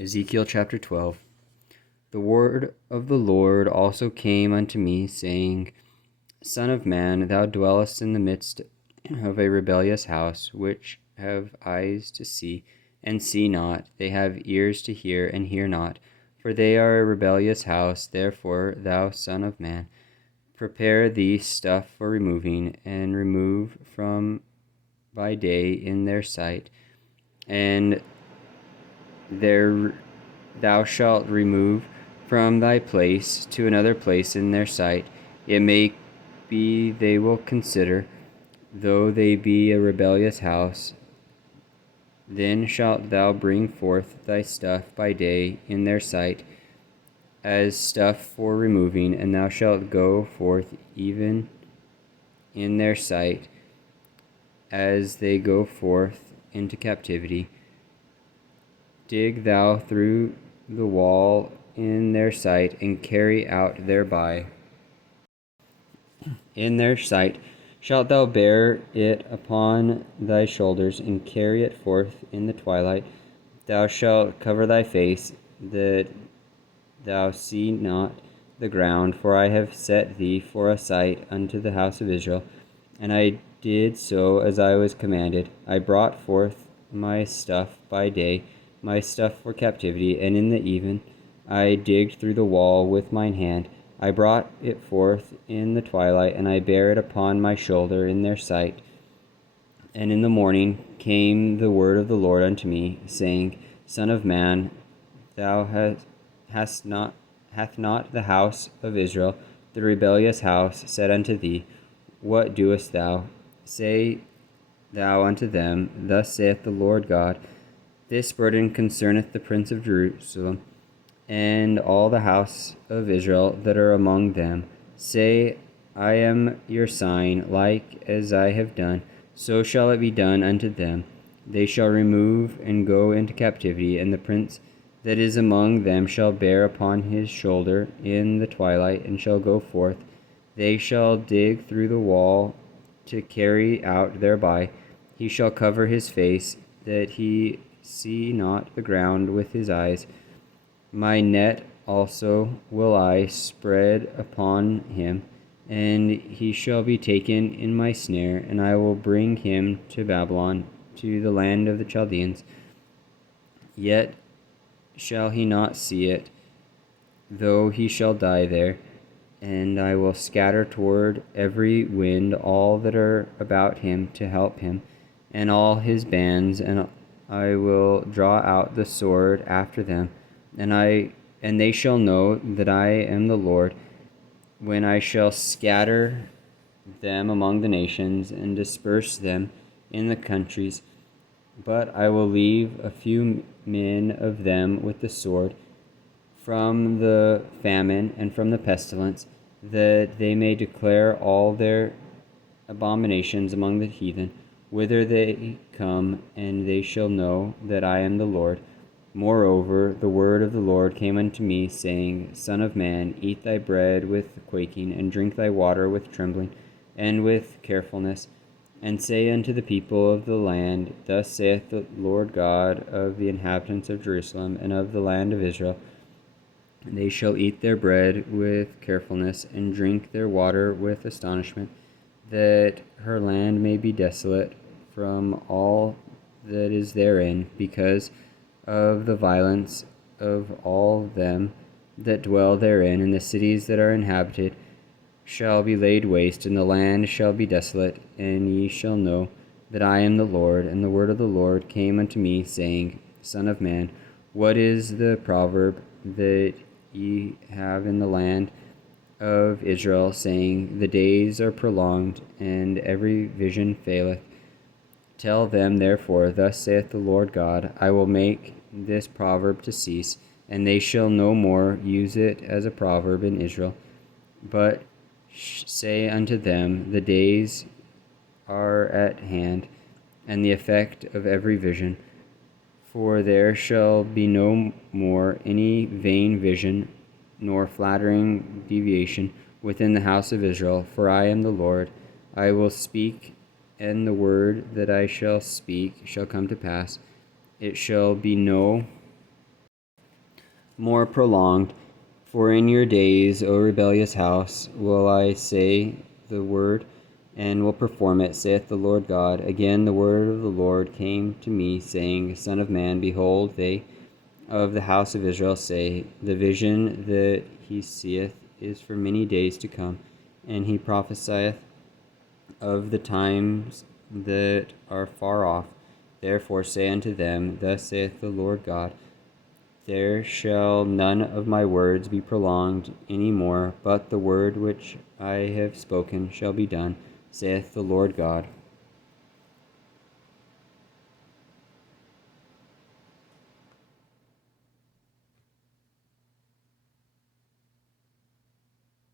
Ezekiel chapter 12. The word of the Lord also came unto me, saying, Son of man, thou dwellest in the midst of a rebellious house, which have eyes to see, and see not, they have ears to hear, and hear not, for they are a rebellious house. Therefore, thou son of man, prepare thee stuff for removing, and remove from by day in their sight, and there thou shalt remove from thy place to another place in their sight. It may be they will consider, though they be a rebellious house. Then shalt thou bring forth thy stuff by day in their sight, as stuff for removing, and thou shalt go forth even in their sight, as they go forth into captivity. Dig thou through the wall in their sight, and carry out thereby. In their sight shalt thou bear it upon thy shoulders, and carry it forth in the twilight. Thou shalt cover thy face, that thou see not the ground, for I have set thee for a sight unto the house of Israel. And I did so as I was commanded. I brought forth my stuff by day, my stuff for captivity, and in the even I digged through the wall with mine hand. I brought it forth in the twilight, and I bare it upon my shoulder in their sight. And in the morning came the word of the Lord unto me, saying, Son of man, hath not the house of Israel, the rebellious house, said unto thee, What doest thou? Say thou unto them, Thus saith the Lord God, This burden concerneth the prince of Jerusalem, and all the house of Israel that are among them. Say, I am your sign, like as I have done, so shall it be done unto them. They shall remove and go into captivity, and the prince that is among them shall bear upon his shoulder in the twilight, and shall go forth. They shall dig through the wall to carry out thereby. He shall cover his face, that he see not the ground with his eyes. My net also will I spread upon him, and he shall be taken in my snare, and I will bring him to Babylon, to the land of the Chaldeans. Yet shall he not see it, though he shall die there. And I will scatter toward every wind all that are about him to help him, and all his bands, and I will draw out the sword after them. And they shall know that I am the Lord, when I shall scatter them among the nations, and disperse them in the countries. But I will leave a few men of them with the sword, from the famine and from the pestilence, that they may declare all their abominations among the heathen, whither they come, and they shall know that I am the Lord. Moreover, the word of the Lord came unto me, saying, Son of man, eat thy bread with quaking, and drink thy water with trembling, and with carefulness. And say unto the people of the land, Thus saith the Lord God of the inhabitants of Jerusalem and of the land of Israel, They shall eat their bread with carefulness, and drink their water with astonishment, that her land may be desolate from all that is therein, because of the violence of all them that dwell therein. And the cities that are inhabited shall be laid waste, and the land shall be desolate, and ye shall know that I am the Lord. And the word of the Lord came unto me, saying, Son of man, what is the proverb that ye have in the land of Israel, saying, The days are prolonged, and every vision faileth? Tell them therefore, Thus saith the Lord God, I will make this proverb to cease, and they shall no more use it as a proverb in Israel. But say unto them, The days are at hand, and the effect of every vision. For there shall be no more any vain vision, nor flattering deviation within the house of Israel. For I am the Lord. I will speak, and the word that I shall speak shall come to pass. It shall be no more prolonged. For in your days, O rebellious house, will I say the word, and will perform it, saith the Lord God. Again the word of the Lord came to me, saying, Son of man, behold, they of the house of Israel say, The vision that he seeth is for many days to come, and he prophesieth of the times that are far off. Therefore say unto them, Thus saith the Lord God, There shall none of my words be prolonged any more, but the word which I have spoken shall be done, saith the Lord God.